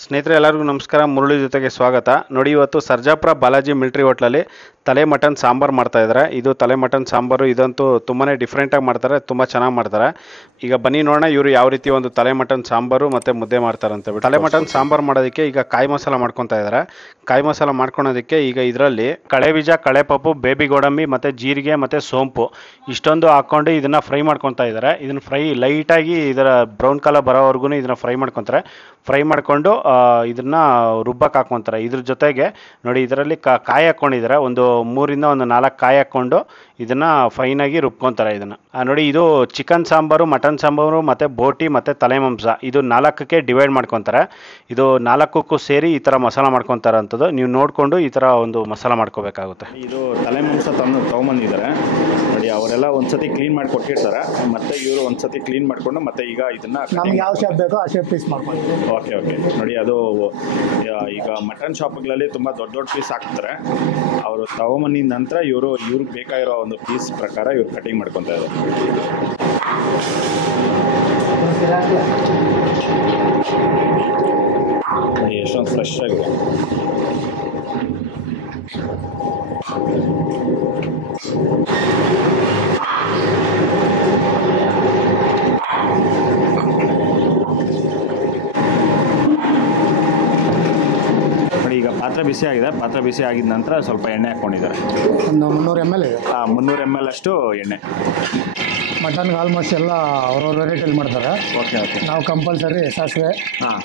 ಸ್ನೇಹಿತರೆ ಎಲ್ಲರಿಗೂ ನಮಸ್ಕಾರ. ಮುರಳಿ ಜೊತೆಗೆ ಸ್ವಾಗತ. ನೋಡಿ, ಇವತ್ತು ಸರ್ಜಾಪುರ ಬಾಲಾಜಿ ಮಿಲಿಟರಿ ಹೋಟ್ಲಲ್ಲಿ ತಲೆ ಮಟನ್ ಸಾಂಬಾರು ಮಾಡ್ತಾ ಇದ್ದಾರೆ. ಇದು ತಲೆ ಮಟನ್ ಸಾಂಬಾರು, ಇದಂತೂ ತುಂಬಾ ಡಿಫ್ರೆಂಟಾಗಿ ಮಾಡ್ತಾರೆ, ತುಂಬ ಚೆನ್ನಾಗಿ ಮಾಡ್ತಾರೆ. ಈಗ ಬನ್ನಿ ನೋಡೋಣ ಇವರು ಯಾವ ರೀತಿ ಒಂದು ತಲೆ ಮಟನ್ ಸಾಂಬಾರು ಮತ್ತು ಮುದ್ದೆ ಮಾಡ್ತಾರೆ ಅಂತ ಬಿಟ್ಟು. ತಲೆ ಮಟನ್ ಸಾಂಬಾರು ಮಾಡೋದಕ್ಕೆ ಈಗ ಕಾಯಿ ಮಸಾಲ ಮಾಡ್ಕೊತಾ ಇದ್ದಾರೆ. ಕಾಯಿ ಮಸಾಲ ಮಾಡ್ಕೊಳೋದಕ್ಕೆ ಈಗ ಇದರಲ್ಲಿ ಕಳೆ ಬೀಜ, ಕಳೆ ಪಪ್ಪು, ಬೇಬಿ ಗೋಡಂಬಿ ಮತ್ತು ಜೀರಿಗೆ ಮತ್ತು ಸೋಂಪು ಇಷ್ಟೊಂದು ಹಾಕ್ಕೊಂಡು ಇದನ್ನು ಫ್ರೈ ಮಾಡ್ಕೊತಾ ಇದ್ದಾರೆ. ಇದನ್ನು ಫ್ರೈ ಲೈಟಾಗಿ ಇದರ ಬ್ರೌನ್ ಕಲರ್ ಬರೋವರೆಗೂ ಇದನ್ನು ಫ್ರೈ ಮಾಡ್ಕೊತಾರೆ. ಫ್ರೈ ಮಾಡಿಕೊಂಡು ಇದನ್ನು ರುಬ್ಬಕ್ಕೆ ಹಾಕ್ಕೊತಾರೆ. ಇದ್ರ ಜೊತೆಗೆ ನೋಡಿ ಇದರಲ್ಲಿ ಕಾಯಿ ಹಾಕ್ಕೊಂಡಿದ್ದಾರೆ. ಒಂದು 3ರಿಂದ 4 ಕಾಯಿ ಹಾಕ್ಕೊಂಡು ಇದನ್ನು ಫೈನಾಗಿ ರುಬ್ಕೊತಾರೆ. ಇದನ್ನು ನೋಡಿ, ಇದು ಚಿಕನ್ ಸಾಂಬಾರು, ಮಟನ್ ಸಾಂಬಾರು ಮತ್ತು ಬೋಟಿ ಮತ್ತು ತಲೆ ಮಾಂಸ, ಇದು 4ಕ್ಕೆ ಡಿವೈಡ್ ಮಾಡ್ಕೊತಾರೆ. ಇದು 4ಕ್ಕೂ ಸೇರಿ ಈ ಥರ ಮಸಾಲ ಮಾಡ್ಕೊತಾರೆ ಅಂಥದ್ದು. ನೀವು ನೋಡಿಕೊಂಡು ಈ ಥರ ಒಂದು ಮಸಾಲ ಮಾಡ್ಕೋಬೇಕಾಗುತ್ತೆ. ಇದು ತಲೆ ಮಾಂಸ ತೊಗೊಂಬಂದಿದ್ದಾರೆ ನೋಡಿ. ಅವರೆಲ್ಲ ಒಂದ್ಸತಿ ಕ್ಲೀನ್ ಮಾಡಿ ಕೊಟ್ಟಿರ್ತಾರೆ, ಮತ್ತೆ ಇವರು ಒಂದ್ಸತಿ ಕ್ಲೀನ್ ಮಾಡಿಕೊಂಡು ಮತ್ತೆ ಈಗ ಇದನ್ನು ನಮ್ಗೆ ಯಾವ ಶೇಪ್ ಬೇಕೋ ಆ ಶೇಪ್ ಪೀಸ್ ಮಾಡ್ಕೊಂಡು. ಓಕೆ ನೋಡಿ, ಅದು ಈಗ ಮಟನ್ ಶಾಪ್ಗಳಲ್ಲಿ ತುಂಬ ದೊಡ್ಡ ಪೀಸ್ ಹಾಕ್ತಾರೆ. ಅವರು ತಗೊಂಬಂದಿದ ನಂತರ ಇವ್ರಿಗೆ ಬೇಕಾಗಿರೋ ಒಂದು ಪೀಸ್ ಪ್ರಕಾರ ಇವ್ರು ಕಟಿಂಗ್ ಮಾಡ್ಕೊತಾ ಇದ್ದಾರೆ. ಎಷ್ಟೊಂದು ಫ್ರೆಶ್ ಆಗಿದೆ. ನೋಡಿ, ಈಗ ಪಾತ್ರೆ ಬಿಸಿ ಆಗಿದೆ. ಪಾತ್ರೆ ಬಿಸಿ ಆಗಿದ ನಂತರ ಸ್ವಲ್ಪ ಎಣ್ಣೆ ಹಾಕ್ಕೊಂಡಿದ್ದಾರೆ. ಒಂದು 300 ml ಇದೆ. 300 ml ಅಷ್ಟು ಎಣ್ಣೆ. ಮಟನ್ಗೆ ಆಲ್ಮೋಸ್ಟ್ ಎಲ್ಲ ಅವ್ರವ್ರ ವೆರೈಟಿಲಿ ಮಾಡ್ತಾರೆ. ಓಕೆ ನಾವು ಕಂಪಲ್ಸರಿ ಸಾಸಿವೆ, ಹಾಂ,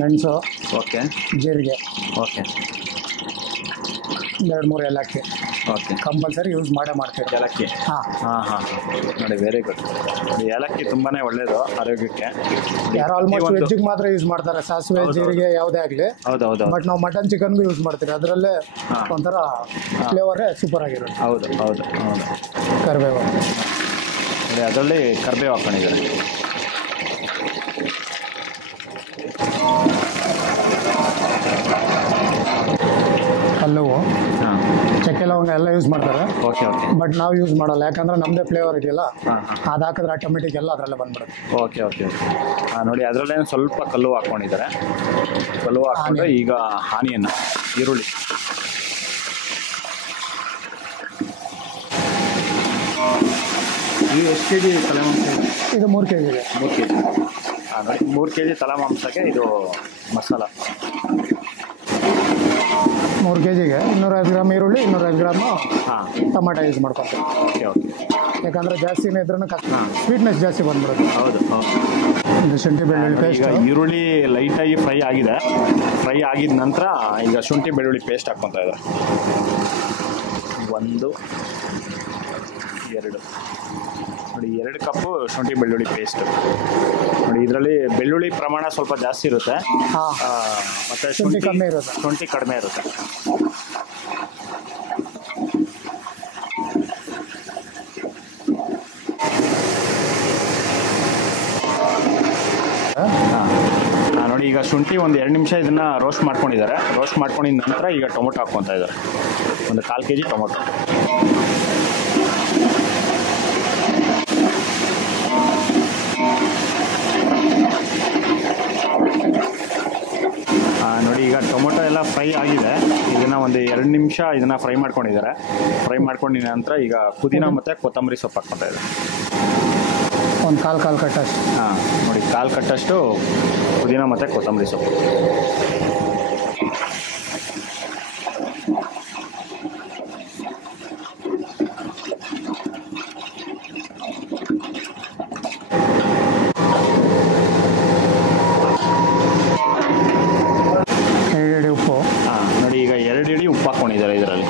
ಮೆಣಸು, ಓಕೆ, ಜೀರಿಗೆ, ಓಕೆ, 2-3 ಏಲಕ್ಕಿ ಕಂಪಲ್ಸರಿ ಯೂಸ್ ಮಾಡ್ತೀವಿ. ಏಲಕ್ಕಿ, ಹಾಂ. ನೋಡಿ, ವೆರಿ ಗುಡ್. ಏಲಕ್ಕಿ ತುಂಬಾ ಒಳ್ಳೆಯದು ಆರೋಗ್ಯಕ್ಕೆ. ಯಾರು ಆಲ್ಮೋಸ್ಟ್ ವೆಜ್ಜಿಗೆ ಮಾತ್ರ ಯೂಸ್ ಮಾಡ್ತಾರೆ, ಸಾಸಿವೆ, ಜೀರಿಗೆ ಯಾವುದೇ ಆಗಲಿ. ಹೌದು. ಬಟ್ ನಾವು ಮಟನ್ ಚಿಕನ್ಗೂ ಯೂಸ್ ಮಾಡ್ತೀವಿ. ಅದರಲ್ಲೇ ಒಂಥರ ಫ್ಲೇವರೇ ಸೂಪರ್ ಆಗಿರುತ್ತೆ. ಹೌದು. ಕರಿಬೇವು ನೋಡಿ, ಅದರಲ್ಲಿ ಕರಿಬೇವು ಹಾಕೊಂಡಿದ್ದಾರೆ. ಕಲ್ಲುವು, ಚಕ್ಕೆ ಲವಂಗ ಎಲ್ಲ ಯೂಸ್ ಮಾಡ್ತಾರೆ. ಓಕೆ. ಬಟ್ ನಾವು ಯೂಸ್ ಮಾಡಲ್ಲ, ಯಾಕಂದ್ರೆ ನಮ್ಮದೇ ಫ್ಲೇವರ್ ಇದೆಯಲ್ಲ, ಅದು ಹಾಕಿದ್ರೆ ಆಟೋಮೆಟಿಕ್ ಎಲ್ಲ ಅದರಲ್ಲೇ ಬಂದ್ಬಿಡುತ್ತೆ. ಓಕೆ. ನೋಡಿ, ಅದರಲ್ಲೇ ಸ್ವಲ್ಪ ಕಲ್ಲು ಹಾಕ್ಕೊಂಡಿದ್ದಾರೆ. ಕಲ್ಲು ಹಾಕ್ಕೊಂಡು ಈಗ ಆನಿಯನ್, ಈರುಳ್ಳಿ, ಇದು ಎಷ್ಟು ಕೆ ಜಿ ತಲೆ ಮಾಂಸ? ಇದು 3 kg ಇದೆ. 3 kg. ನೋಡಿ, 3 kg ತಲೆ ಮಾಂಸಕ್ಕೆ ಇದು ಮಸಾಲ. 3 kgಗೆ 250 ಗ್ರಾಮ್ ಈರುಳ್ಳಿ, 250 ಗ್ರಾಮ್ ಟೊಮಾಟೊ ಯೂಸ್ ಮಾಡ್ಕೊತೀವಿ. ಓಕೆ. ಯಾಕಂದರೆ ಜಾಸ್ತಿನೇ ಇದ್ರೂ ಸ್ವೀಟ್ನೆಸ್ ಜಾಸ್ತಿ ಬಂದ್ಬಿಡುತ್ತೆ. ಹೌದು. ಇದು ಶುಂಠಿ ಬೆಳ್ಳುಳ್ಳಿ ಪೇಸ್ಟ್. ಈಗ ಈರುಳ್ಳಿ ಲೈಟಾಗಿ ಫ್ರೈ ಆಗಿದೆ. ಫ್ರೈ ಆಗಿದ ನಂತರ ಈಗ ಶುಂಠಿ ಬೆಳ್ಳುಳ್ಳಿ ಪೇಸ್ಟ್ ಹಾಕ್ಕೊತಾ ಇದ್ದಾರೆ. 1, 2 ನೋಡಿ, 2 ಕಪ್ಪು ಶುಂಠಿ ಬೆಳ್ಳುಳ್ಳಿ ಪೇಸ್ಟ್. ನೋಡಿ, ಇದರಲ್ಲಿ ಬೆಳ್ಳುಳ್ಳಿ ಪ್ರಮಾಣ ಸ್ವಲ್ಪ ಜಾಸ್ತಿ ಇರುತ್ತೆ, ಮತ್ತು ಶುಂಠಿ ಕಡಿಮೆ ಇರುತ್ತೆ. ನೋಡಿ, ಈಗ ಶುಂಠಿ ಒಂದು 2 ನಿಮಿಷ ಇದನ್ನು ರೋಸ್ಟ್ ಮಾಡ್ಕೊಂಡಿದ್ದಾರೆ. ರೋಸ್ಟ್ ಮಾಡ್ಕೊಂಡಿದ ನಂತರ ಈಗ ಟೊಮೊಟೊ ಹಾಕ್ಕೊತಾ ಇದ್ದಾರೆ. ಒಂದು 1/4 kg ಟೊಮೊಟೊ. ನೋಡಿ, ಈಗ ಟೊಮೊಟೊ ಎಲ್ಲ ಫ್ರೈ ಆಗಿದೆ. ಇದನ್ನು ಒಂದು 2 ನಿಮಿಷ ಇದನ್ನು ಫ್ರೈ ಮಾಡ್ಕೊಂಡಿದ್ದಾರೆ. ಫ್ರೈ ಮಾಡ್ಕೊಂಡಿದ ನಂತರ ಈಗ ಪುದೀನ ಮತ್ತು ಕೊತ್ತಂಬರಿ ಸೊಪ್ಪು ಹಾಕ್ಕೊತಾ ಇದ್ದಾರೆ. ಒಂದು ಕಾಲು ಕಟ್ಟಷ್ಟು. ನೋಡಿ, 1/4 ಕಟ್ಟಷ್ಟು ಪುದೀನ ಮತ್ತು ಕೊತ್ತಂಬರಿ ಸೊಪ್ಪು. ಉಪ್ಪು. ನೋಡಿ, ಈಗ 2 ಹಿಡಿ ಉಪ್ಪು ಹಾಕ್ಕೊಂಡಿದ್ದಾರೆ. ಇದರಲ್ಲಿ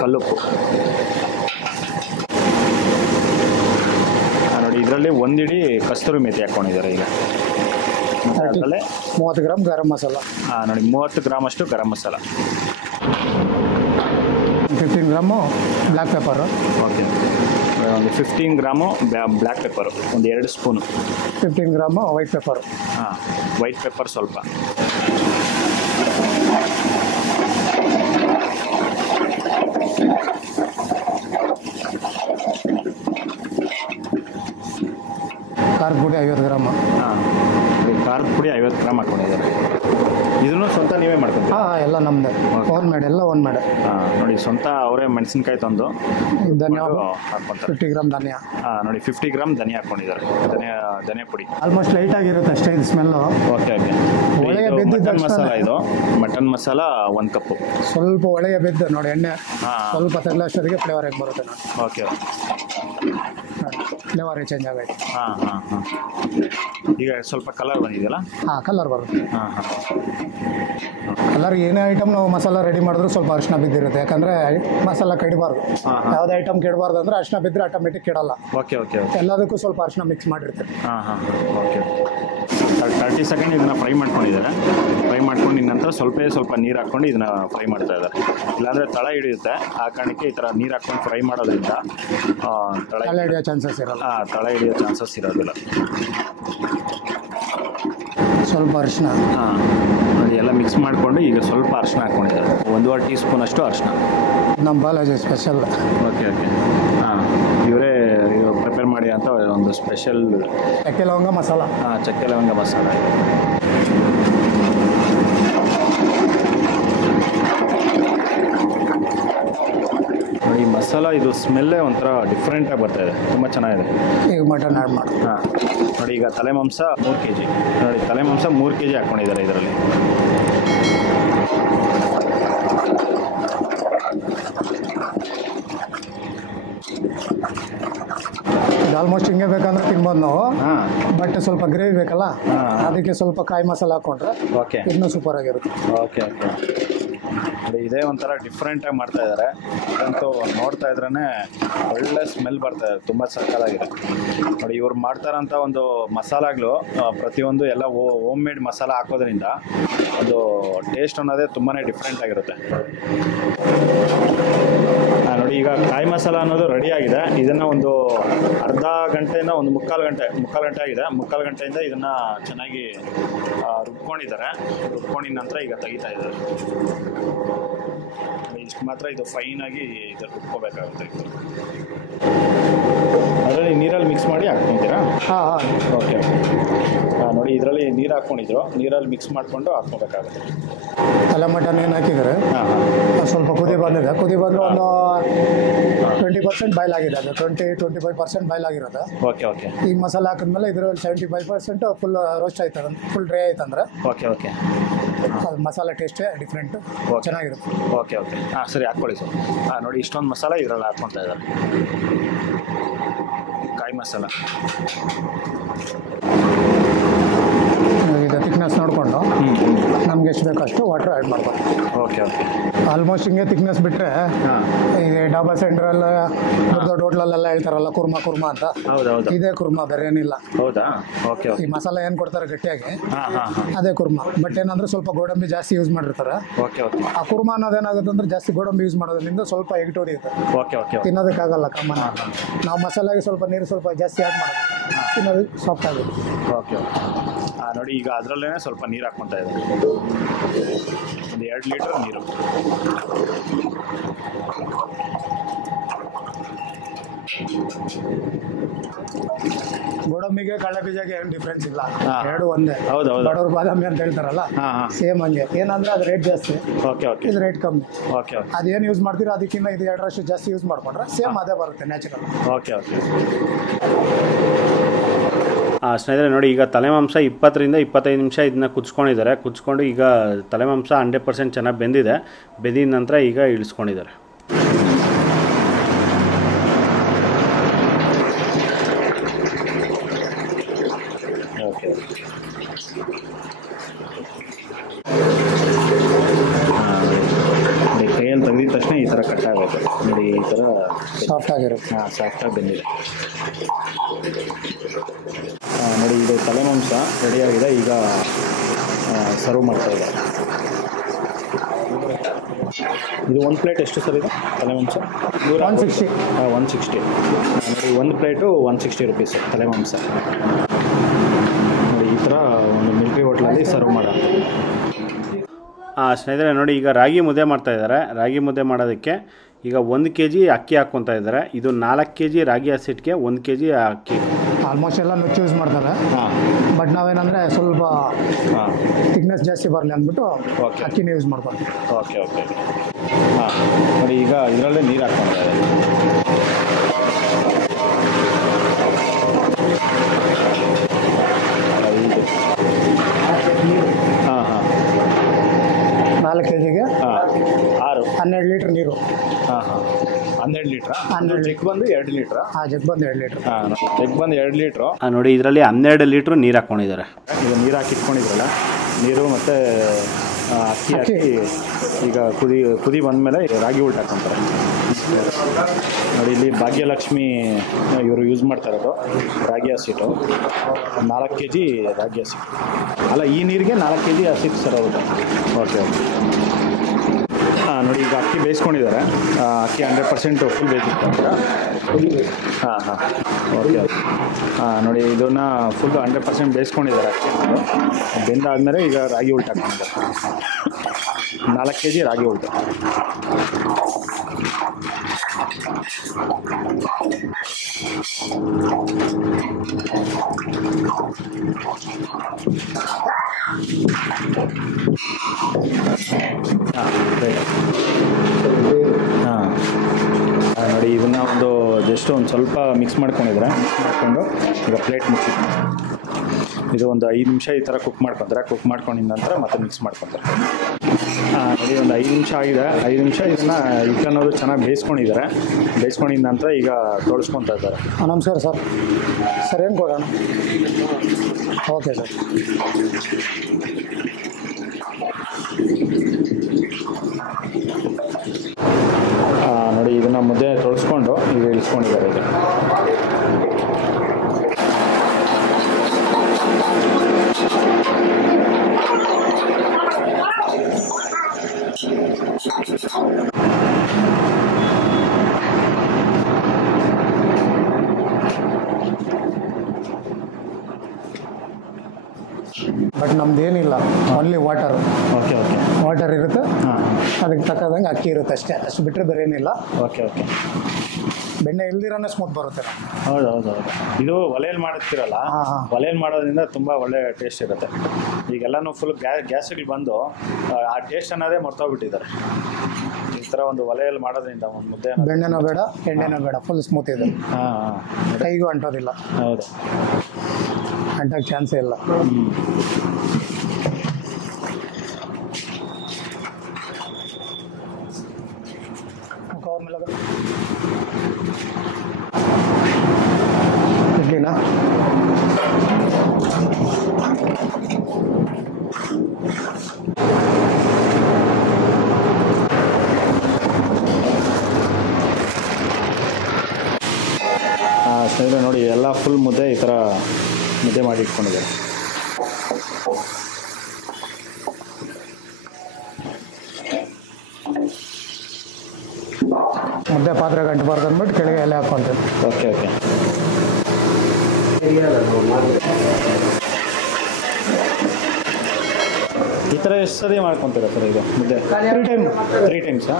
ಕಲ್ಲುಪ್ಪು. ನೋಡಿ, ಇದರಲ್ಲಿ 1 ಹಿಡಿ ಕಸ್ತೂರಿ ಮೇಥಿ ಹಾಕ್ಕೊಂಡಿದ್ದಾರೆ. ಈಗ ಅದರಲ್ಲೇ 30 ಗ್ರಾಮ್ ಗರಂ ಮಸಾಲ. ನೋಡಿ, 30 ಗ್ರಾಮ್ ಅಷ್ಟು garam masala. 15 gram black pepper. Okay. ಒಂದು 15 ಗ್ರಾಮು ಬ್ಲ್ಯಾಕ್ ಪೆಪ್ಪರು, ಒಂದು 2 spoon. 15 gram white pepper. White pepper ಸ್ವಲ್ಪ. ಖಾರದ ಪುಡಿ 50 ಗ್ರಾಮ್, ಖಾರದ ಪುಡಿ 50 ಗ್ರಾಮ್ ಹಾಕ್ಕೊಂಡಿದ್ದಾರೆ. ಇದನ್ನು ಸ್ವಂತ ನೀವೇ ಮಾಡ್ಕೊಂತೀರಾ? ಹಾಂ ಎಲ್ಲ ನಮ್ಮದೇ, ಓನ್ ಮೇಡ್, ಎಲ್ಲ ಓನ್ ಮೇಡ್. ನೋಡಿ ಸ್ವಂತ ಅವರೇ ಮೆಣಸಿನ್ಕಾಯಿ ತಂದು ಧನಿಯಾ ಹಾಕ್ಕೊಂತಾರೆ. 50 ಗ್ರಾಮ್ ಧನಿಯಾ. ನೋಡಿ 50 ಗ್ರಾಮ್ ಧನಿಯಾ ಹಾಕ್ಕೊಂಡಿದ್ದಾರೆ. ಧನಿಯಾ ಪುಡಿ ಆಲ್ಮೋಸ್ಟ್ ಲೈಟ್ ಆಗಿರುತ್ತೆ ಅಷ್ಟೇ ಇದು ಸ್ಮೆಲ್ಲು. ಓಕೆ. ಒಳಗೆ ಬೆದ್ದಿದ್ದ ಮಟನ್ ಮಸಾಲ, ಇದು ಮಟನ್ ಮಸಾಲ 1 ಕಪ್ಪು. ಸ್ವಲ್ಪ ಒಳಗೆ ಬೆದ್ದು ನೋಡಿ, ಎಣ್ಣೆ ಸ್ವಲ್ಪ ತಗಲಷ್ಟೊತ್ತಿಗೆ ಫ್ಲೇವರ್ ಆಗಿ ಬರುತ್ತೆ ನೋಡಿ. ಓಕೆ. ಫ್ಲೇವರ್ ಚೇಂಜ್ ಆಗೈತೆ. ಈಗ ಸ್ವಲ್ಪ ಕಲರ್ ಬಂದಿದೆಯಲ್ಲ? ಕಲರ್ ಬರುತ್ತೆ. ಕಲರ್ ಏನೇ ಐಟಮ್ ನಾವು ಮಸಾಲ ರೆಡಿ ಮಾಡಿದ್ರು ಸ್ವಲ್ಪ ಅರಿಶಿನ ಬಿದ್ದಿರುತ್ತೆ, ಯಾಕಂದರೆ ಮಸಾಲ ಕೆಡಬಾರ್ದು. ಯಾವುದೇ ಐಟಮ್ ಕೆಡಬಾರ್ದು ಅಂದರೆ ಅರಿಶಿನ ಬಿದ್ದರೆ ಆಟೋಮೆಟಿಕ್ ಕೆಡಲ್ಲ. ಓಕೆ. ಎಲ್ಲದಕ್ಕೂ ಸ್ವಲ್ಪ ಅರಿಶಿನ ಮಿಕ್ಸ್ ಮಾಡಿರ್ತೀವಿ. ಓಕೆ. 30 ಸೆಕೆಂಡ್ ಇದನ್ನ ಫ್ರೈ ಮಾಡ್ಕೊಂಡಿದ್ದಾರೆ. ಫ್ರೈ ಮಾಡ್ಕೊಂಡು ನಂತರ ಸ್ವಲ್ಪ ನೀರು ಹಾಕ್ಕೊಂಡು ಇದನ್ನ ಫ್ರೈ ಮಾಡ್ತಾ ಇದ್ದಾರೆ. ಇಲ್ಲಾಂದರೆ ತಳ ಹಿಡಿಯುತ್ತೆ. ಆ ಕಾರಣಕ್ಕೆ ಈ ಥರ ನೀರು ಹಾಕ್ಕೊಂಡು ಫ್ರೈ ಮಾಡೋದ್ರಿಂದ ತಳ ಹಿಡಿಯೋ ಚಾನ್ಸಸ್ ಇರಲ್ಲ. ತಳ ಹಿಡಿಯೋ ಚಾನ್ಸಸ್ ಇರೋದಿಲ್ಲ. ಸ್ವಲ್ಪ ಅರಿಶಿನ ಎಲ್ಲ ಮಿಕ್ಸ್ ಮಾಡಿಕೊಂಡು ಈಗ ಸ್ವಲ್ಪ ಅರಿಶಿನ ಹಾಕ್ಕೊಂಡಿದ್ದಾರೆ. 1.5 ಟೀ ಸ್ಪೂನ್ ಅಷ್ಟು ಅರಿಶಿನ. ನಮ್ಮ ಬಾಲಾಜಿ ಸ್ಪೆಷಲ್. ಓಕೆ. ಇವರೇ ಪ್ರಿಪೇರ್ ಮಾಡಿ ಅಂತ ಒಂದು ಸ್ಪೆಷಲ್ ಚಕ್ಕೆ ಲವಂಗ ಮಸಾಲ. ಚಕ್ಕೆ ಲವಂಗ ಮಸಾಲ. ಈ ಮಸಾಲ ಇದು ಸ್ಮೆಲ್ಲೇ ಒಂಥರ ಡಿಫ್ರೆಂಟಾಗಿ ಬರ್ತಾ ಇದೆ, ತುಂಬ ಚೆನ್ನಾಗಿದೆ. ಈಗ ಮಟನ್ ಆ್ಯಡ್ ಮಾಡಿ. ನೋಡಿ ಈಗ ತಲೆ ಮಾಂಸ 3 kg. ನೋಡಿ ತಲೆ ಮಾಂಸ 3 kg ಹಾಕ್ಕೊಂಡಿದ್ದಾರೆ ಇದರಲ್ಲಿ. ಇದು ಆಲ್ಮೋಸ್ಟ್ ಹಿಂಗೆ ಬೇಕಂದ್ರೆ ತಿನ್ಬೋದು ನಾವು. ಬಟ್ ಸ್ವಲ್ಪ ಗ್ರೇವಿ ಬೇಕಲ್ಲ, ಅದಕ್ಕೆ ಸ್ವಲ್ಪ ಕಾಯಿ ಮಸಾಲ ಹಾಕ್ಕೊಂಡ್ರೆ ಇನ್ನೂ ಸೂಪರ್ ಆಗಿರುತ್ತೆ. ಓಕೆ. ನೋಡಿ ಇದೇ ಒಂಥರ ಡಿಫ್ರೆಂಟಾಗಿ ಮಾಡ್ತಾ ಇದ್ದಾರೆ. ಇದಂತೂ ನೋಡ್ತಾ ಇದ್ರೇ ಒಳ್ಳೆ ಸ್ಮೆಲ್ ಬರ್ತಾ ಇದೆ, ತುಂಬ ಸಕ್ಕತ್ತಾಗಿದೆ. ನೋಡಿ ಇವ್ರು ಮಾಡ್ತಾರಂಥ ಒಂದು ಮಸಾಲಗಳು ಪ್ರತಿಯೊಂದು ಎಲ್ಲ ಹೋಮ್ ಮೇಡ್ ಮಸಾಲ ಹಾಕೋದ್ರಿಂದ ಒಂದು ಟೇಸ್ಟ್ ಅನ್ನೋದೇ ತುಂಬಾ ಡಿಫ್ರೆಂಟ್ ಆಗಿರುತ್ತೆ. ನೋಡಿ ಈಗ ಕಾಯಿ ಮಸಾಲ ಅನ್ನೋದು ರೆಡಿ ಆಗಿದೆ. ಇದನ್ನು ಒಂದು ಅರ್ಧ ಗಂಟೆಯಿಂದ ಒಂದು ಮುಕ್ಕಾಲು ಗಂಟೆ ಆಗಿದೆ. ಮುಕ್ಕಾಲು ಗಂಟೆಯಿಂದ ಇದನ್ನು ಚೆನ್ನಾಗಿ ರುಬ್ಕೊಂಡಿದ್ದಾರೆ. ರುಬ್ಕೊಂಡಿದ ನಂತರ ಈಗ ತೆಗಿತಾ ಇದ್ದಾರೆ. ಇಷ್ಟು ಮಾತ್ರ ಇದು ಫೈನಾಗಿ ಇದು ರುಬ್ಕೋಬೇಕಾಗುತ್ತೆ. ಅದರಲ್ಲಿ ನೀರಲ್ಲಿ ಮಿಕ್ಸ್ ಮಾಡಿ ಹಾಕ್ಕೊತೀರಾ? ಓಕೆ. ನೋಡಿ ಇದರಲ್ಲಿ ನೀರು ಹಾಕ್ಕೊಂಡಿದ್ರು, ನೀರಲ್ಲಿ ಮಿಕ್ಸ್ ಮಾಡಿಕೊಂಡು ಹಾಕ್ಕೋಬೇಕಾಗುತ್ತೆ. ತಲೆ ಮಟನ್ ಏನು ಹಾಕಿದರೆ ಸ್ವಲ್ಪ ಕುದಿ ಬಂದಿದೆ. ಕುದಿ ಬಂದು ಒಂದು 20% ಬಾಯ್ಲ್ ಆಗಿದೆ. ಅದು 20-25% ಬಾಯ್ಲ್ ಆಗಿರೋದು. ಓಕೆ. ಈ ಮಸಾಲೆ ಹಾಕಿದ್ಮೇಲೆ ಇದರಲ್ಲಿ 75% ಫುಲ್ ರೋಸ್ಟ್ ಆಯ್ತದೆ, ಫುಲ್ ಡ್ರೈ ಆಯ್ತಂದ್ರೆ ಓಕೆ. ಅದು ಮಸಾಲೆ ಟೇಸ್ಟೇ ಡಿಫ್ರೆಂಟು, ಚೆನ್ನಾಗಿರುತ್ತೆ. ಓಕೆ. ಸರಿ ಹಾಕ್ಕೊಳ್ಳಿ ಸರ್. ನೋಡಿ ಇಷ್ಟೊಂದು ಮಸಾಲೆ ಇದರಲ್ಲಿ ಹಾಕ್ಕೊತಾ ಇದ್ದಾರೆ. ಕಾಯಿ ಮಸಾಲ ಇದು ಥಿಕ್ನೆಸ್ ನೋಡಿಕೊಂಡು ನಮ್ಗೆ ಎಷ್ಟು ಬೇಕಷ್ಟು ವಾಟರ್ ಆ್ಯಡ್ ಮಾಡ್ಬೋದು. ಓಕೆ. ಆಲ್ಮೋಸ್ಟ್ ಹಿಂಗೆ ಥಿಕ್ನೆಸ್ ಬಿಟ್ಟರೆ ಈಗ ಡಾಬಾ ಸೆಂಟ್ರಲ್ ದೊಡ್ಡ ಹೋಟ್ಲಲ್ಲೆಲ್ಲ ಹೇಳ್ತಾರಲ್ಲ ಕುರ್ಮಾ ಅಂತ, ಇದೇ ಕುರ್ಮಾ, ಬೇರೆ ಏನಿಲ್ಲ. ಹೌದಾ? ಓಕೆ. ಈ ಮಸಾಲೆ ಏನು ಕೊಡ್ತಾರೆ ಗಟ್ಟಿಯಾಗಿ, ಅದೇ ಕುರ್ಮಾ. ಬಟ್ ಏನಂದ್ರೆ ಸ್ವಲ್ಪ ಗೋಡಂಬಿ ಜಾಸ್ತಿ ಯೂಸ್ ಮಾಡಿರ್ತಾರೆ. ಆ ಕುರ್ಮಾ ಅನ್ನೋದೇನಾಗುತ್ತೆ ಅಂದ್ರೆ ಜಾಸ್ತಿ ಗೋಡಂಬಿ ಯೂಸ್ ಮಾಡೋದ್ರಿಂದ ಸ್ವಲ್ಪ ಎಗಟು ಹೊಡಿಯುತ್ತೆ, ತಿನ್ನೋದಕ್ಕಾಗಲ್ಲ. ಕಾಮನ್ ನಾವು ಮಸಾಲೆಗೆ ಸ್ವಲ್ಪ ನೀರು ಸ್ವಲ್ಪ ಜಾಸ್ತಿ ಆ್ಯಡ್ ಮಾಡೋದು, ತಿನ್ನೋದು ಸಾಫ್ಟ್ ಆಗುತ್ತೆ. ಓಕೆ. ನೋಡಿ ಈಗ ಅದರಲ್ಲೇ ಸ್ವಲ್ಪ ನೀರು ಹಾಕ್ಕೊತಾ ಇದ್ದಾರೆ. ಒಂದು 2 ಲೀಟರ್ ನೀರು. ಗೋಡಂಬಿಗೆ ಕಡಲೆ ಬೀಜಕ್ಕೆ ಏನು ಡಿಫ್ರೆನ್ಸ್ ಇಲ್ಲ, ಎರಡು ಒಂದೇ. ಬಡವ್ರ ಬಾದಾಮಿ ಅಂತ ಹೇಳ್ತಾರಲ್ಲ, ಸೇಮ್ ಹಂಗೆ. ಏನಂದ್ರೆ ಅದು ರೇಟ್ ಜಾಸ್ತಿ, ಇದು ರೇಟ್ ಕಮ್ಮಿ. ಅದೇನು ಯೂಸ್ ಮಾಡ್ತೀರೋ ಅದಕ್ಕಿಂತ ಇದು 2 ಜಾಸ್ತಿ ಯೂಸ್ ಮಾಡ್ಕೊಂಡ್ರೆ ಸೇಮ್ ಅದೇ ಬರುತ್ತೆ, ನ್ಯಾಚುರಲ್. ಓಕೆ. ಸ್ನೇಹಿತರೆ ನೋಡಿ ಈಗ ತಲೆ ಮಾಂಸ 20-25 ನಿಮಿಷ ಇದನ್ನ ಕುದಿಸ್ಕೊಂಡಿದ್ದಾರೆ. ಕುದಿಸ್ಕೊಂಡು ಈಗ ತಲೆ ಮಾಂಸ 100% ಚೆನ್ನಾಗಿ ಬೆಂದಿದೆ. ಬೆಂದಿದ ನಂತರ ಈಗ ಇಳಿಸ್ಕೊಂಡಿದ್ದಾರೆ. ಓಕೆ. ಕೈಯಲ್ಲಿ ತೆಗೆದಿದ ತಕ್ಷಣ ಈ ಥರ ಕಟ್ ಆಗುತ್ತೆ ನೋಡಿ, ಈ ಥರ ಸಾಫ್ಟ್ ಆಗಿರುತ್ತೆ. ಸಾಫ್ಟಾಗಿ ಬೆಂದಿದೆ. ನೋಡಿ ಇದು ತಲೆ ಮಾಂಸ ರೆಡಿಯಾಗಿದೆ. ಈಗ ಸರ್ವ್ ಮಾಡ್ತಾ ಇದೆ. ಇದು 1 ಪ್ಲೇಟ್ ಎಷ್ಟು ಸರ್? ಇದು ತಲೆ ಮಾಂಸ 160. 160. ನೋಡಿ 1 ಪ್ಲೇಟು 160 ರುಪೀಸ್ ತಲೆ ಮಾಂಸ. ನೋಡಿ ಈ ಥರ ಒಂದು ಮಿಲ್ಟ್ರಿ ಹೋಟ್ಲಲ್ಲಿ ಸರ್ವ್ ಮಾಡೋದು. ಸ್ನೇಹಿತರೆ ನೋಡಿ ಈಗ ರಾಗಿ ಮುದ್ದೆ ಮಾಡ್ತಾಯಿದ್ದಾರೆ. ರಾಗಿ ಮುದ್ದೆ ಮಾಡೋದಕ್ಕೆ ಈಗ 1 kg ಅಕ್ಕಿ ಹಾಕ್ಕೊತಾ ಇದ್ದಾರೆ. ಇದು 4 kg ರಾಗಿ ಹಸಿಟ್ಟಿಗೆ 1 kg ಅಕ್ಕಿ. ಆಲ್ಮೋಸ್ಟ್ ಎಲ್ಲ ನುಚ್ಚು ಯೂಸ್ ಮಾಡ್ತಾರೆ. ಹಾಂ ಬಟ್ ನಾವೇನಂದರೆ ಸ್ವಲ್ಪ ಹಾಂ ಥಿಕ್ನೆಸ್ ಜಾಸ್ತಿ ಬರಲಿ ಅಂದ್ಬಿಟ್ಟು ಓಕೆ ಅಕ್ಕಿನ ಯೂಸ್ ಮಾಡ್ಕೊತೀವಿ. ಓಕೆ ಓಕೆ ಹಾಂ ನೋಡಿ ಈಗ ಇದರಲ್ಲೇ ನೀರು ಹಾಕ್ಕೊಂತಾರೆ. ಹಾಂ ಹಾಂ 4 kgಗೆ ಹಾಂ 12 ಲೀಟ್ರ್ ನೀರು. ಹಾಂ ಹಾಂ 12 ಲೀಟ್ರಾ? 12 ಜಗ್ ಬಂದು 2 ಲೀಟ್ರಾ? ಜಗ್ ಬಂದು 2 ಲೀಟ್ರ್. ಹಾಂ ಜಗ್ ಬಂದು 2 ಲೀಟ್ರು. ನೋಡಿ ಇದರಲ್ಲಿ 12 ಲೀಟ್ರ್ ನೀರು ಹಾಕ್ಕೊಂಡಿದ್ದಾರೆ. ಇದು ನೀರು ಹಾಕಿ ಇಟ್ಕೊಂಡಿದ್ರಲ್ಲ, ನೀರು ಮತ್ತು ಅಕ್ಕಿ ಹಾಕಿ ಈಗ ಕುದಿ ಬಂದಮೇಲೆ ರಾಗಿ ಉಲ್ಟ ಹಾಕ್ಕೊಂತಾರೆ. ನೋಡಿ ಇಲ್ಲಿ ಭಾಗ್ಯಲಕ್ಷ್ಮಿ ಇವರು ಯೂಸ್ ಮಾಡ್ತಾ ಇರೋದು ರಾಗಿ ಹಸಿಟ್ಟು. 4 kg ರಾಗಿ ಹಸಿಟ್ಟು ಅಲ್ಲ, ಈ ನೀರಿಗೆ 4 kg ಹಸಿಟ್ಟು ಸರ್. ಹೌದು ಓಕೆ ಓಕೆ. ಹಾಂ ನೋಡಿ ಈಗ ಅಕ್ಕಿ ಬೇಯಿಸ್ಕೊಂಡಿದ್ದಾರೆ. ಅಕ್ಕಿ 100% ಫುಲ್ ಬೇಯಿಸಿರ್ತಾರೆ. ಹಾಂ ಹಾಂ ಓಕೆ ಓಕೆ. ಹಾಂ ನೋಡಿ ಇದನ್ನು ಫುಲ್ 100% ಬೇಯಿಸ್ಕೊಂಡಿದ್ದಾರೆ ಅಕ್ಕಿ. ಬೆಂದಾದ್ಮೇಲೆ ಈಗ ರಾಗಿ ಉಲ್ಟ ಹಾಕ್ಕೊಂಡಿದ್ದಾರೆ. 4 kg ರಾಗಿ ಉಲ್ಟ. ಹಾಂ ನೋಡಿ ಇದನ್ನು ಜಸ್ಟ್ ಒಂದು ಸ್ವಲ್ಪ ಮಿಕ್ಸ್ ಮಾಡ್ಕೊಂಡಿದ್ರೆ ಮಾಡ್ಕೊಂಡು ಈಗ ಪ್ಲೇಟ್ ಮುಚ್ಚಿಟ್ಟು ಇದು ಒಂದು 5 ನಿಮಿಷ ಈ ಥರ ಕುಕ್ ಮಾಡ್ಕೊಂಡಿದ ನಂತರ ಮತ್ತೆ ಮಿಕ್ಸ್ ಮಾಡ್ಕೊತಾರೆ. ನೋಡಿ ಒಂದು 5 ನಿಮಿಷ ಆಗಿದೆ. 5 ನಿಮಿಷ ಇದನ್ನು ಹಿಟ್ಟನ್ನೋದು ಚೆನ್ನಾಗಿ ಬೇಯಿಸ್ಕೊಂಡಿದ ನಂತರ ಈಗ ತೋಳಿಸ್ಕೊತಾ ಇದ್ದಾರೆ. ನಮಸ್ಕಾರ ಸರ್. ಸರ್ ಏನು ಕೊಡೋಣ? Okay sir. ನೋಡಿ ಇದನ್ನು ಮುದ್ದೆ ತೊಳಸ್ಕೊಂಡು ಈಗ ಇಳಿಸ್ಕೊಂಡಿದ್ದಾರೆ. ಈಗ ಬಟ್ ನಮ್ದು ಏನಿಲ್ಲ, only water. Okay okay. Water ಇರುತ್ತೆ, ಹಾಂ ಅದಕ್ಕೆ ತಕ್ಕದಂಗೆ ಅಕ್ಕಿ ಇರುತ್ತೆ ಅಷ್ಟೇ. ಅಷ್ಟು ಬಿಟ್ಟರೆ ಬೇರೆ ಏನಿಲ್ಲ. Okay okay. ಬೆಣ್ಣೆ ಇಲ್ದಿರನೇ ಸ್ಮೂತ್ ಬರುತ್ತೆ. ಹೌದು ಹೌದು ಹೌದು. ಇದು ಒಲೆಯಲ್ಲಿ ಮಾಡುತ್ತೀರಲ್ಲ, ಒಲೆಯಲ್ಲಿ ಮಾಡೋದ್ರಿಂದ ತುಂಬ ಒಳ್ಳೆ ಟೇಸ್ಟ್ ಇರುತ್ತೆ. ಈಗೆಲ್ಲನೂ ಫುಲ್ ಗ್ಯಾಸ್ಗಳು ಬಂದು ಆ ಟೇಸ್ಟ್ ಅನ್ನೋದೇ ಮರ್ತೋಗ್ಬಿಟ್ಟಿದ್ದಾರೆ. ಈ ಥರ ಒಂದು ಒಲೆಯಲ್ಲಿ ಮಾಡೋದ್ರಿಂದ ಒಂದು ಮುದ್ದೆ ಬೆಣ್ಣೆನೂ ಬೇಡ, ಎಣ್ಣೆನೂ ಬೇಡ, ಫುಲ್ ಸ್ಮೂತ್ ಇದೆ. ಹಾಂ ಹಾಂ. ಕೈಗೂ ಅಂಟೋದಿಲ್ಲ. ಹೌದು, ಅಂಟೋಕ್ಕೆ ಚಾನ್ಸೇ ಇಲ್ಲ. ಇಡ್ಲಿನಾ? ಸ್ನೇಹಿತರೆ ನೋಡಿ, ಎಲ್ಲ ಫುಲ್ ಮುದ್ದೆ ಈ ಥರ ಮುದ್ದೆ ಮಾಡಿ ಇಟ್ಕೊಂಡಿದ್ದಾರೆ. ಮುದ್ದೆ ಪಾತ್ರೆ ಗಂಟಬಾರ್ದು ಅಂದ್ಬಿಟ್ಟು ಕೆಳಗೆ ಎಲೆ ಹಾಕ್ಕೊಂತೀವಿ. Okay okay. ಈ ಥರ ಎಷ್ಟು ಸರಿ ಮಾಡ್ಕೊತೀರಾ ಸರ್ ಇದು ಮುದ್ದೆ? 3 ಟೈಮ್ಸಾ?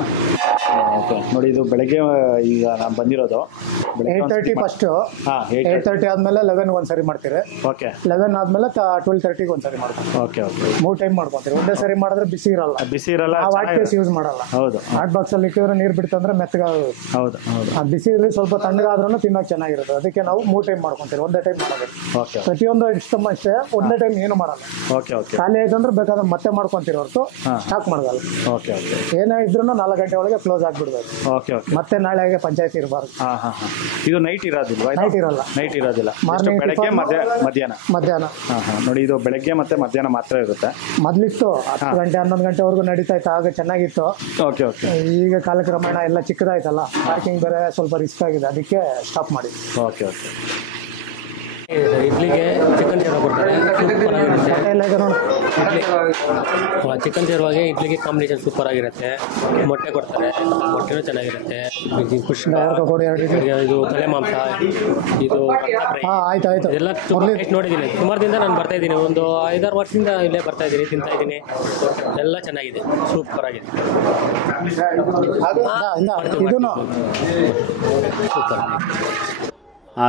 ಓಕೆ. ನೋಡಿ ಇದು ಬೆಳಗ್ಗೆ ಈಗ ನಾನು ಬಂದಿರೋದು 8:30 ಫಸ್ಟು. ಹಾಂ, 8:30 ಆದಮೇಲೆ 11 ಒಂದು ಸರಿ ಮಾಡ್ತೀರಿ. ಓಕೆ. 11 ಆದಮೇಲೆ 12:30 ಒಂದು ಸರಿ ಮಾಡ್ತೀವಿ. Okay okay. 3 ಟೈಮ್ ಮಾಡ್ಕೊತೀರಿ. ಒಂದೇ ಸರಿ ಮಾಡಿದ್ರೆ ಬಿಸಿ ಇರಲ್ಲ. ವಾಟ್ ಕೇಸ್ ಯೂಸ್ ಮಾಡಲ್ಲ. ಹೌದು. ಹಾಟ್ ಬಾಕ್ಸಲ್ಲಿ ಇಕ್ಕಿದ್ರೆ ನೀರು ಬಿಡ್ತಂದ್ರೆ ಮೆತ್ತಗಾಗುತ್ತೆ. ಹೌದು ಹೌದು. ಆ ಬಿಸಿ ಇರಲಿ, ಸ್ವಲ್ಪ ತಣ್ಣಗಾದ್ರೂ ತಿನ್ನೋಕೆ ಚೆನ್ನಾಗಿರುತ್ತೆ. ಅದಕ್ಕೆ ನಾವು 3 ಟೈಮ್ ಮಾಡ್ಕೊತೀವಿ, ಒಂದೇ ಟೈಮ್ ಮಾಡೋದು. ಓಕೆ. ಪ್ರತಿಯೊಂದು ಇಷ್ಟಮ್ಮ ಅಷ್ಟೇ, ಒಂದೇ ಟೈಮ್ ಏನು ಮಾಡಲ್ಲ. Okay okay. ಖಾಲಿ ಆಯ್ತಂದ್ರೆ ಬೇಕಾದ್ರೆ ಮತ್ತೆ ಮಾಡ್ಕೊಂತೀರಿ ಹೊರತು ಸ್ಟಾಕ್ ಮಾಡಲ್ಲ. Okay okay. ಏನೇ ಇದ್ರೂ 4 ಗಂಟೆ ಒಳಗೆ ಕ್ಲೋಸ್ ಆಗಿಬಿಡ್ಬೇಕು. Okay okay. ಮತ್ತೆ ನಾಳೆಗೆ ಪಂಚಾಯತಿ ಇರಬಾರ್ದು. ಹಾಂ ಹಾಂ ಹಾಂ. ಇದು ನೈಟ್ ಇರೋದಿಲ್ವಾ? ನೈಟ್ ಇರಲ್ಲ. ನೈಟ್ ಇರೋದಿಲ್ಲ. ಮಾರ್ನಿಂಗ್ ಬೆಳಗ್ಗೆ ಮಧ್ಯಾಹ್ನ. ಹಾಂ ಹಾಂ. ನೋಡಿ ಇದು ಬೆಳಗ್ಗೆ ಮತ್ತೆ ಮಧ್ಯಾಹ್ನ ಮಾತ್ರ ಇರುತ್ತೆ. ಮೊದಲಿತ್ತು 10 ಗಂಟೆ 11 ಗಂಟೆವರೆಗೂ ನಡೀತಾ ಇತ್ತು, ಆಗ ಚೆನ್ನಾಗಿತ್ತು. Okay okay. ಈಗ ಕಾಲಕ್ರಮೇಣ ಎಲ್ಲ ಚಿಕ್ಕದಾಯ್ತಲ್ಲ, ಪಾರ್ಕಿಂಗ್ ಬೇರೆ ಸ್ವಲ್ಪ ರಿಸ್ಕ್ ಆಗಿದೆ, ಅದಕ್ಕೆ ಸ್ಟಾಪ್ ಮಾಡಿದ್ವಿ. Okay okay. ಇಡ್ಲಿಗೆ ಚಿಕನ್ ಸೇರ್ವ ಕೊಡ್ತಾರೆ, ಸೂಪರ್ ಆಗಿರುತ್ತೆ. ಇಡ್ಲಿ ಚಿಕನ್ ಸೇರುವಾಗೆ ಇಡ್ಲಿಗೆ ಕಾಂಬಿನೇಷನ್ ಸೂಪರ್ ಆಗಿರುತ್ತೆ. ಮೊಟ್ಟೆ ಕೊಡ್ತಾರೆ, ಮೊಟ್ಟೆನೂ ಚೆನ್ನಾಗಿರುತ್ತೆ. ಇದು ತಲೆ ಮಾಂಸ, ಇದು ಆಯ್ತು ಇದೆಲ್ಲ ಟೇಸ್ಟ್ ನೋಡಿದ್ದೀನಿ. ಸುಮಾರು ದಿನ ನಾನು ಬರ್ತಾ ಇದ್ದೀನಿ, ಒಂದು 5-6 ವರ್ಷದಿಂದ ಇಲ್ಲೇ ಬರ್ತಾ ಇದ್ದೀನಿ, ತಿಂತಾ ಇದ್ದೀನಿ. ಎಲ್ಲ ಚೆನ್ನಾಗಿದೆ, ಸೂಪರ್ ಆಗಿದೆ. ಇದನ್ನು ಸೂಪರ್.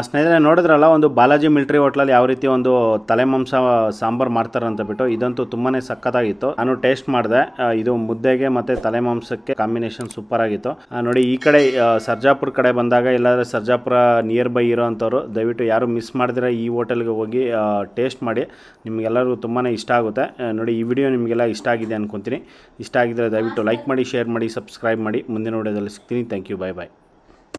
ಸ್ನೇಹಿತರೆ ನೋಡಿದ್ರಲ್ಲ ಒಂದು ಬಾಲಾಜಿ ಮಿಲ್ಟ್ರಿ ಹೋಟ್ಲಲ್ಲಿ ಯಾವ ರೀತಿ ಒಂದು ತಲೆ ಮಾಂಸ ಸಾಂಬಾರು ಮಾಡ್ತಾರೆ ಅಂತ ಬಿಟ್ಟು, ಇದಂತೂ ತುಂಬಾ ಸಖತ್ತಾಗಿತ್ತು. ನಾನು ಟೇಸ್ಟ್ ಮಾಡಿದೆ. ಇದು ಮುದ್ದೆಗೆ ಮತ್ತು ತಲೆ ಮಾಂಸಕ್ಕೆ ಕಾಂಬಿನೇಷನ್ ಸೂಪರ್ ಆಗಿತ್ತು. ನೋಡಿ ಈ ಕಡೆ ಸರ್ಜಾಪುರ ಕಡೆ ಬಂದಾಗ, ಇಲ್ಲಾಂದರೆ ಸರ್ಜಾಪುರ ನಿಯರ್ ಬೈ ಇರೋ ಅಂಥವ್ರು ದಯವಿಟ್ಟು ಯಾರು ಮಿಸ್ ಮಾಡಿದ್ರೆ ಈ ಹೋಟೆಲ್ಗೆ ಹೋಗಿ ಟೇಸ್ಟ್ ಮಾಡಿ. ನಿಮಗೆಲ್ಲರಿಗೂ ತುಂಬಾ ಇಷ್ಟ ಆಗುತ್ತೆ. ನೋಡಿ ಈ ವಿಡಿಯೋ ನಿಮಗೆಲ್ಲ ಇಷ್ಟ ಆಗಿದೆ ಅನ್ಕೊತೀನಿ. ಇಷ್ಟ ಆಗಿದ್ರೆ ದಯವಿಟ್ಟು ಲೈಕ್ ಮಾಡಿ, ಶೇರ್ ಮಾಡಿ, ಸಬ್ಸ್ಕ್ರೈಬ್ ಮಾಡಿ. ಮುಂದಿನ ವಿಡಿಯೋದಲ್ಲಿ ಸಿಗ್ತೀನಿ. Thank you. Bye bye.